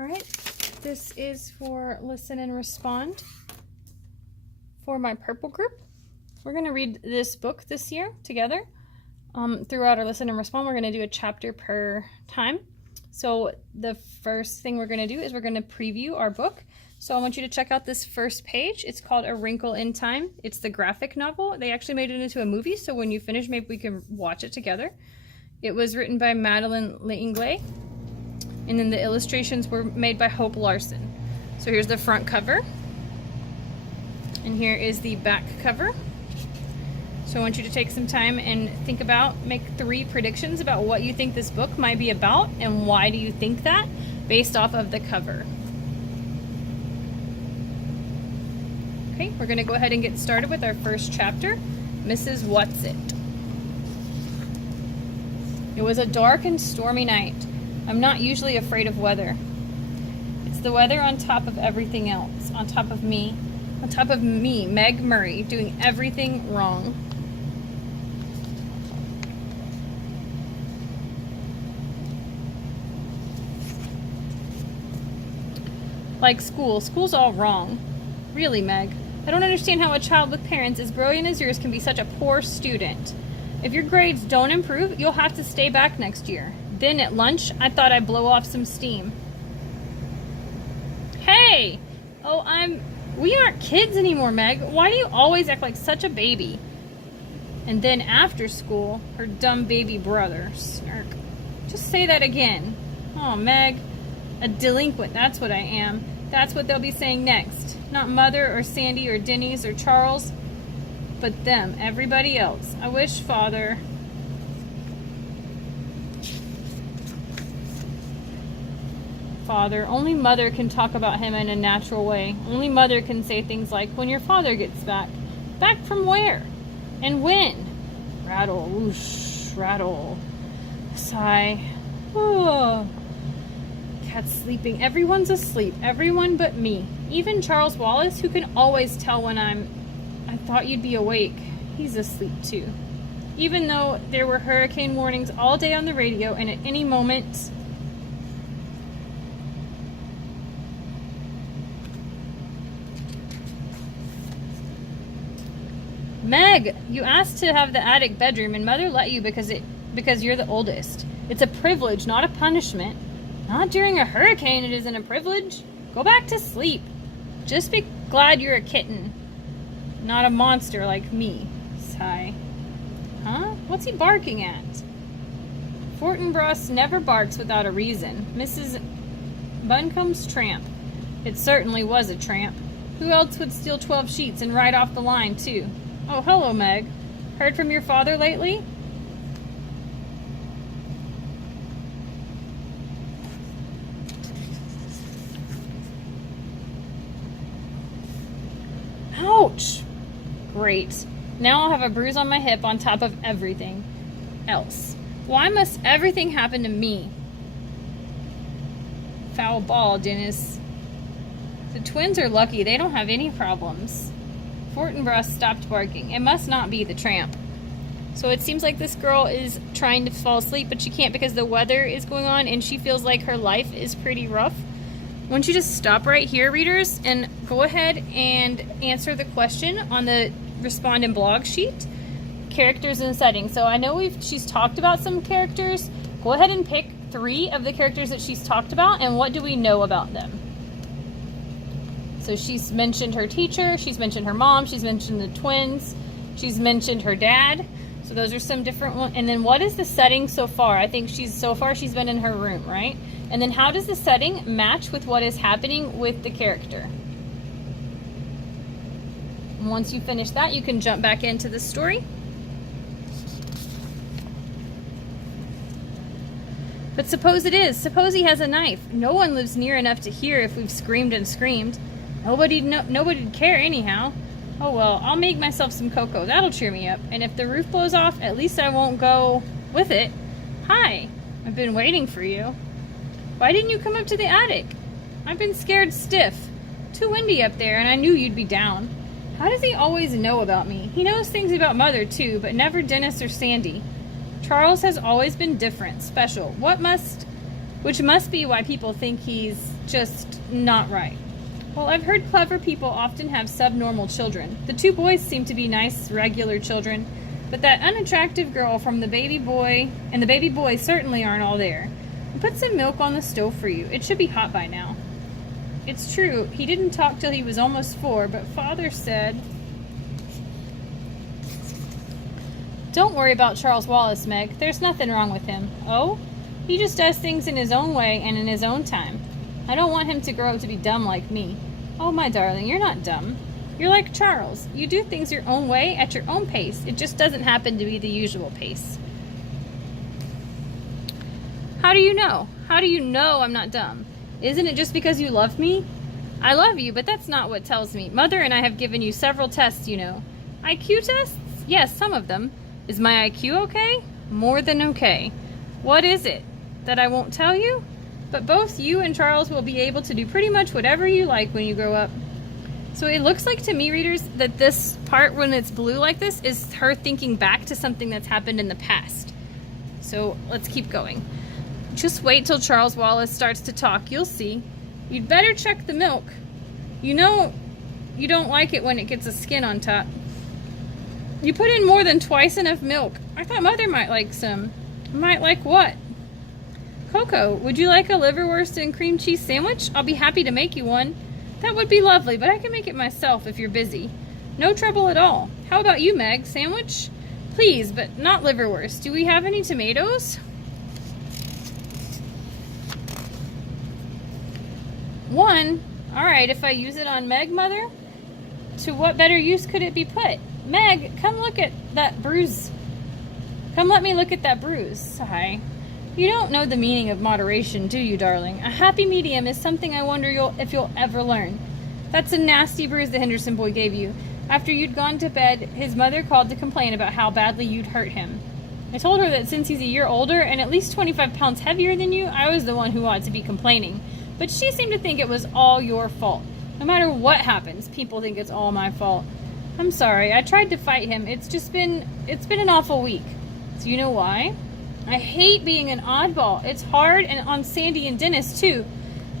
All right, this is for Listen and Respond for my purple group. We're going to read this book this year together. Throughout our Listen and Respond, we're going to do a chapter per time. So the first thing we're going to do is we're going to preview our book. So I want you to check out this first page. It's called A Wrinkle in Time. It's the graphic novel. They actually made it into a movie, so when you finish, maybe we can watch it together. It was written by Madeline L'Inglay, and then the illustrations were made by Hope Larson. So here's the front cover, and here is the back cover. So I want you to take some time and think about, make 3 predictions about what you think this book might be about and why do you think that based off of the cover. Okay, we're going to go ahead and get started with our first chapter, Mrs. Whatsit. It was a dark and stormy night. I'm not usually afraid of weather. It's the weather on top of everything else, on top of me, Meg Murray, doing everything wrong. Like school. School's all wrong. Really, Meg. I don't understand how a child with parents as brilliant as yours can be such a poor student. If your grades don't improve, you'll have to stay back next year. Then at lunch, I thought I'd blow off some steam. Hey! Oh, we aren't kids anymore, Meg. Why do you always act like such a baby? And then after school, her dumb baby brother. Snark. Just say that again. Oh, Meg. A delinquent, that's what I am. That's what they'll be saying next. Not Mother or Sandy or Denny's or Charles, but them, everybody else. I wish Father... Only Mother can talk about him in a natural way. Only Mother can say things like, when your father gets back. Back from where? And when? Rattle, whoosh, rattle. Sigh. Oh. Cat's sleeping. Everyone's asleep. Everyone but me. Even Charles Wallace, who can always tell when I thought you'd be awake. He's asleep too. Even though there were hurricane warnings all day on the radio, and at any moment... Meg, you asked to have the attic bedroom, and Mother let you because you're the oldest. It's a privilege, not a punishment. Not during a hurricane, it isn't a privilege. Go back to sleep. Just be glad you're a kitten, not a monster like me. Sigh. Huh? What's he barking at? Fortinbras never barks without a reason. Mrs. Buncombe's tramp. It certainly was a tramp. Who else would steal 12 sheets and ride off the line, too? Oh, hello, Meg. Heard from your father lately? Ouch! Great. Now I'll have a bruise on my hip on top of everything else. Why must everything happen to me? Foul ball, Dennis. The twins are lucky. They don't have any problems. Fortinbras stopped barking. It must not be the tramp. So it seems like this girl is trying to fall asleep, but she can't because the weather is going on and she feels like her life is pretty rough. Why don't you just stop right here, readers, and go ahead and answer the question on the Respond and Blog sheet. Characters and settings. So I know she's talked about some characters. Go ahead and pick 3 of the characters that she's talked about, and what do we know about them? So she's mentioned her teacher, she's mentioned her mom, she's mentioned the twins, she's mentioned her dad. So those are some different ones. And then what is the setting so far? I think she's been in her room, right? And then how does the setting match with what is happening with the character? And once you finish that, you can jump back into the story. But suppose it is. Suppose he has a knife. No one lives near enough to hear if we've screamed and screamed. Nobody'd care anyhow. Oh well, I'll make myself some cocoa. That'll cheer me up. And if the roof blows off, at least I won't go with it. Hi, I've been waiting for you. Why didn't you come up to the attic? I've been scared stiff. Too windy up there, and I knew you'd be down. How does he always know about me? He knows things about Mother, too, but never Dennis or Sandy. Charles has always been different, special. What must which must be why people think he's just not right. Well, I've heard clever people often have subnormal children. The two boys seem to be nice, regular children, but that unattractive girl from the baby boy and the baby boy certainly aren't all there. Put some milk on the stove for you. It should be hot by now. It's true, he didn't talk till he was almost 4, but Father said... Don't worry about Charles Wallace, Meg. There's nothing wrong with him. Oh? He just does things in his own way and in his own time. I don't want him to grow up to be dumb like me. Oh, my darling, you're not dumb. You're like Charles. You do things your own way at your own pace. It just doesn't happen to be the usual pace. How do you know? How do you know I'm not dumb? Isn't it just because you love me? I love you, but that's not what tells me. Mother and I have given you several tests, you know. IQ tests? Yes, some of them. Is my IQ okay? More than okay. What is it? That I won't tell you? But both you and Charles will be able to do pretty much whatever you like when you grow up. So it looks like to me, readers, that this part when it's blue like this is her thinking back to something that's happened in the past. So let's keep going. Just wait till Charles Wallace starts to talk. You'll see. You'd better check the milk. You know you don't like it when it gets a skin on top. You put in more than twice enough milk. I thought Mother might like some. Might like what? Coco, would you like a liverwurst and cream cheese sandwich? I'll be happy to make you one. That would be lovely, but I can make it myself if you're busy. No trouble at all. How about you, Meg? Sandwich? Please, but not liverwurst. Do we have any tomatoes? One? Alright, if I use it on Meg, Mother? To what better use could it be put? Meg, come look at that bruise. Come let me look at that bruise. Sigh. You don't know the meaning of moderation, do you, darling? A happy medium is something I wonder if you'll ever learn. That's a nasty bruise the Henderson boy gave you. After you'd gone to bed, his mother called to complain about how badly you'd hurt him. I told her that since he's a year older and at least 25 pounds heavier than you, I was the one who ought to be complaining. But she seemed to think it was all your fault. No matter what happens, people think it's all my fault. I'm sorry, I tried to fight him. It's been an awful week. Do you know why? I hate being an oddball. It's hard, and on Sandy and Dennis too.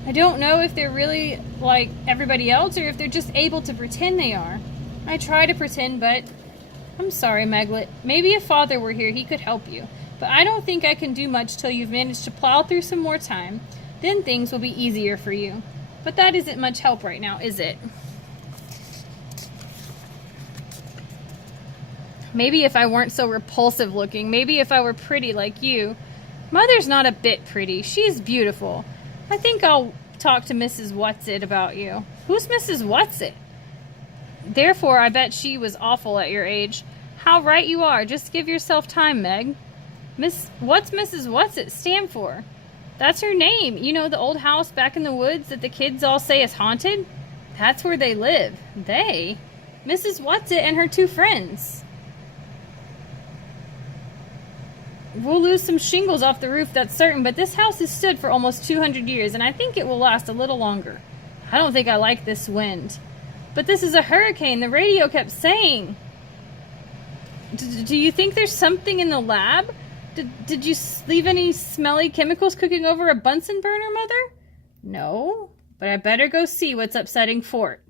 I don't know if they're really like everybody else or if they're just able to pretend they are. I try to pretend, but I'm sorry, Meglet. Maybe if Father were here, he could help you. But I don't think I can do much till you've managed to plow through some more time. Then things will be easier for you. But that isn't much help right now, is it? Maybe if I weren't so repulsive looking. Maybe if I were pretty like you. Mother's not a bit pretty. She's beautiful. I think I'll talk to Mrs. Whatsit about you. Who's Mrs. Whatsit? Therefore, I bet she was awful at your age. How right you are. Just give yourself time, Meg. What's Mrs. Whatsit stand for? That's her name. You know, the old house back in the woods that the kids all say is haunted? That's where they live. They? Mrs. Whatsit and her 2 friends. We'll lose some shingles off the roof, that's certain, but this house has stood for almost 200 years, and I think it will last a little longer. I don't think I like this wind. But this is a hurricane, the radio kept saying. Do you think there's something in the lab? Did you leave any smelly chemicals cooking over a Bunsen burner, Mother? No, but I better go see what's upsetting Fort.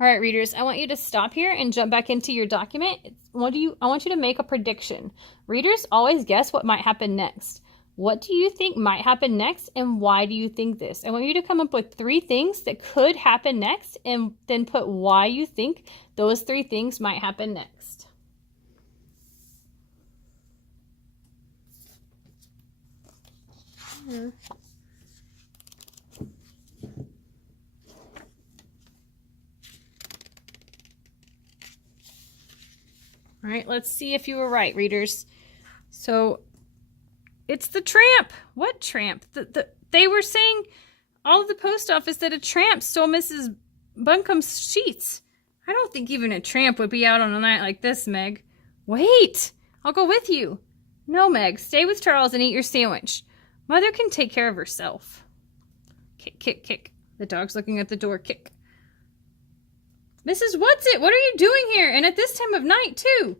All right, readers, I want you to stop here and jump back into your document. I want you to make a prediction. Readers, always guess what might happen next. What do you think might happen next, and why do you think this? I want you to come up with 3 things that could happen next, and then put why you think those 3 things might happen next. All right, let's see if you were right, readers. So, it's the tramp. What tramp? They were saying all of the post office that a tramp stole Mrs. Buncombe's sheets. I don't think even a tramp would be out on a night like this, Meg. Wait, I'll go with you. No, Meg, stay with Charles and eat your sandwich. Mother can take care of herself. Kick, kick, kick. The dog's looking at the door. Kick. Mrs. Whatsit, what are you doing here? And at this time of night, too.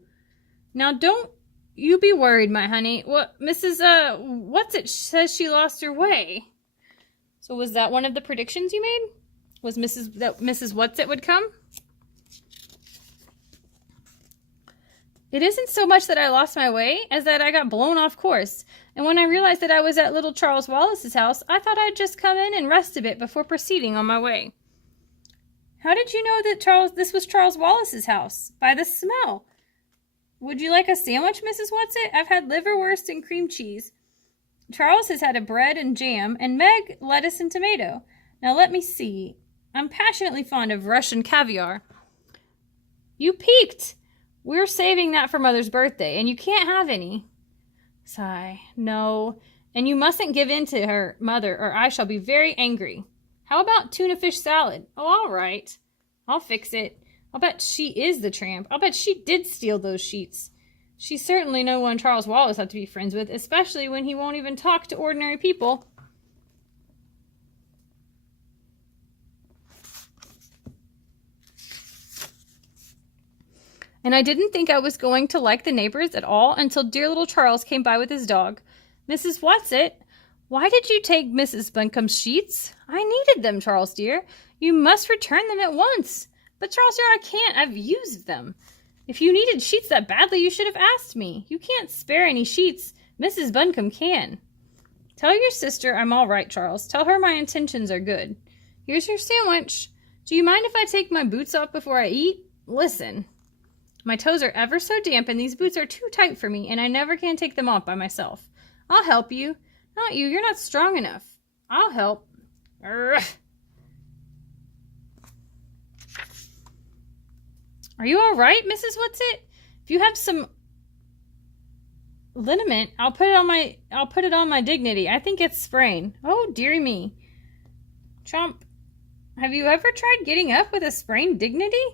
Now, don't You be worried, my honey. What, Mrs. What's it says she lost her way. So was that one of the predictions you made? Was Mrs. What's it would come? It isn't so much that I lost my way as that I got blown off course. And when I realized that I was at little Charles Wallace's house, I thought I'd just come in and rest a bit before proceeding on my way. How did you know that this was Charles Wallace's house? By the smell. Would you like a sandwich, Mrs. Whatsit? I've had liverwurst and cream cheese. Charles has had a bread and jam, and Meg lettuce and tomato. Now let me see. I'm passionately fond of Russian caviar. You peeked! We're saving that for Mother's birthday, and you can't have any. Sigh. No. And you mustn't give in to her, Mother, or I shall be very angry. How about tuna fish salad? Oh, all right. I'll fix it. I'll bet she is the tramp. I'll bet she did steal those sheets. She's certainly no one Charles Wallace ought to be friends with, especially when he won't even talk to ordinary people. And I didn't think I was going to like the neighbors at all until dear little Charles came by with his dog. Mrs. Whatsit, why did you take Mrs. Buncombe's sheets? I needed them, Charles dear. You must return them at once. But Charles dear, I can't. I've used them. If you needed sheets that badly, you should have asked me. You can't spare any sheets. Mrs. Buncombe can. Tell your sister I'm all right, Charles. Tell her my intentions are good. Here's your sandwich. Do you mind if I take my boots off before I eat? Listen. My toes are ever so damp, and these boots are too tight for me, and I never can take them off by myself. I'll help you. Not you. You're not strong enough. I'll help. Urgh. Are you all right, Mrs. Whatsit? If you have some liniment, I'll put it on my dignity. I think it's sprained. Oh, dearie me. Chomp. Have you ever tried getting up with a sprained dignity?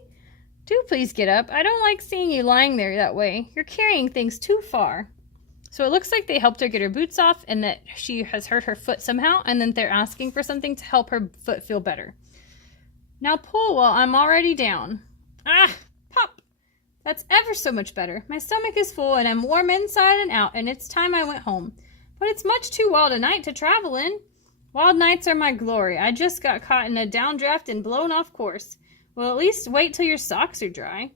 Do please get up. I don't like seeing you lying there that way. You're carrying things too far. So it looks like they helped her get her boots off and that she has hurt her foot somehow, and then they're asking for something to help her foot feel better. Now pull while I'm already down. Ah! Pop! That's ever so much better. My stomach is full and I'm warm inside and out, and it's time I went home. But it's much too wild a night to travel in. Wild nights are my glory. I just got caught in a downdraft and blown off course. Well, at least wait till your socks are dry.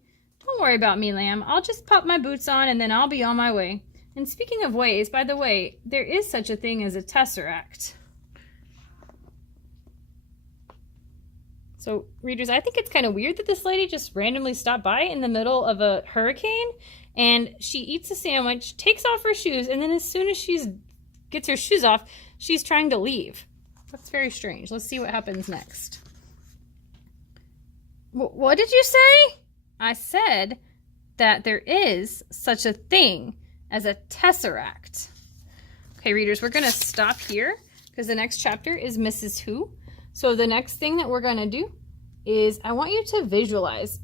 Don't worry about me, lamb. I'll just pop my boots on and then I'll be on my way. And speaking of ways, by the way, there is such a thing as a tesseract. So, readers, I think it's kind of weird that this lady just randomly stopped by in the middle of a hurricane, and she eats a sandwich, takes off her shoes, and then as soon as she gets her shoes off, she's trying to leave. That's very strange. Let's see what happens next. What did you say? I said that there is such a thing as a tesseract. Okay, readers, we're going to stop here because the next chapter is Mrs. Who. So the next thing that we're going to do is I want you to visualize.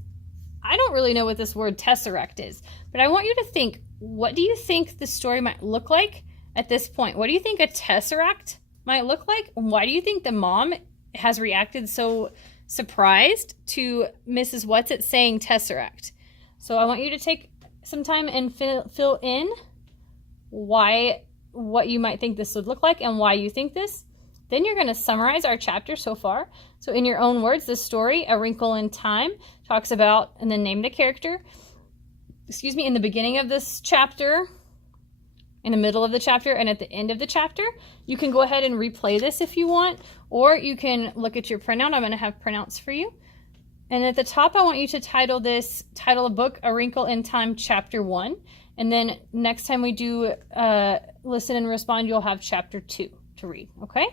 I don't really know what this word tesseract is, but I want you to think, what do you think the story might look like at this point? What do you think a tesseract might look like? Why do you think the mom has reacted so surprised to Mrs. Whatsit saying tesseract? So I want you to take some time and fill in what you might think this would look like and why you think this. Then you're going to summarize our chapter so far. So in your own words, this story, A Wrinkle in Time, talks about, and then name the character, in the beginning of this chapter, in the middle of the chapter, and at the end of the chapter. You can go ahead and replay this if you want, or you can look at your printout. I'm going to have printouts for you. And at the top, I want you to title a book, A Wrinkle in Time, Chapter 1. And then next time we do Listen and Respond, you'll have Chapter 2 to read, okay?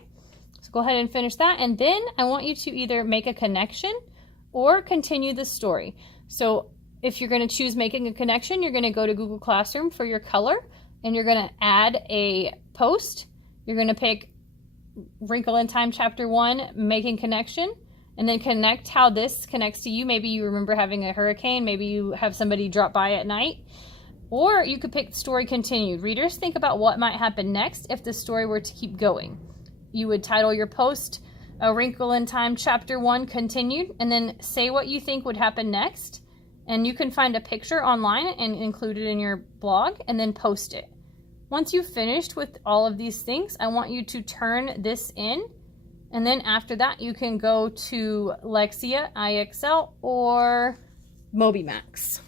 So go ahead and finish that. And then I want you to either make a connection or continue the story. So if you're going to choose making a connection, you're going to go to Google Classroom for your color, and you're going to add a post. You're going to pick Wrinkle in Time, Chapter 1, Making Connection, and then connect how this connects to you. Maybe you remember having a hurricane. Maybe you have somebody drop by at night. Or you could pick Story Continued. Readers, think about what might happen next if the story were to keep going. You would title your post, A Wrinkle in Time, Chapter 1, Continued, and then say what you think would happen next. And you can find a picture online and include it in your blog and then post it. Once you've finished with all of these things, I want you to turn this in. And then after that, you can go to Lexia, IXL, or MobiMax.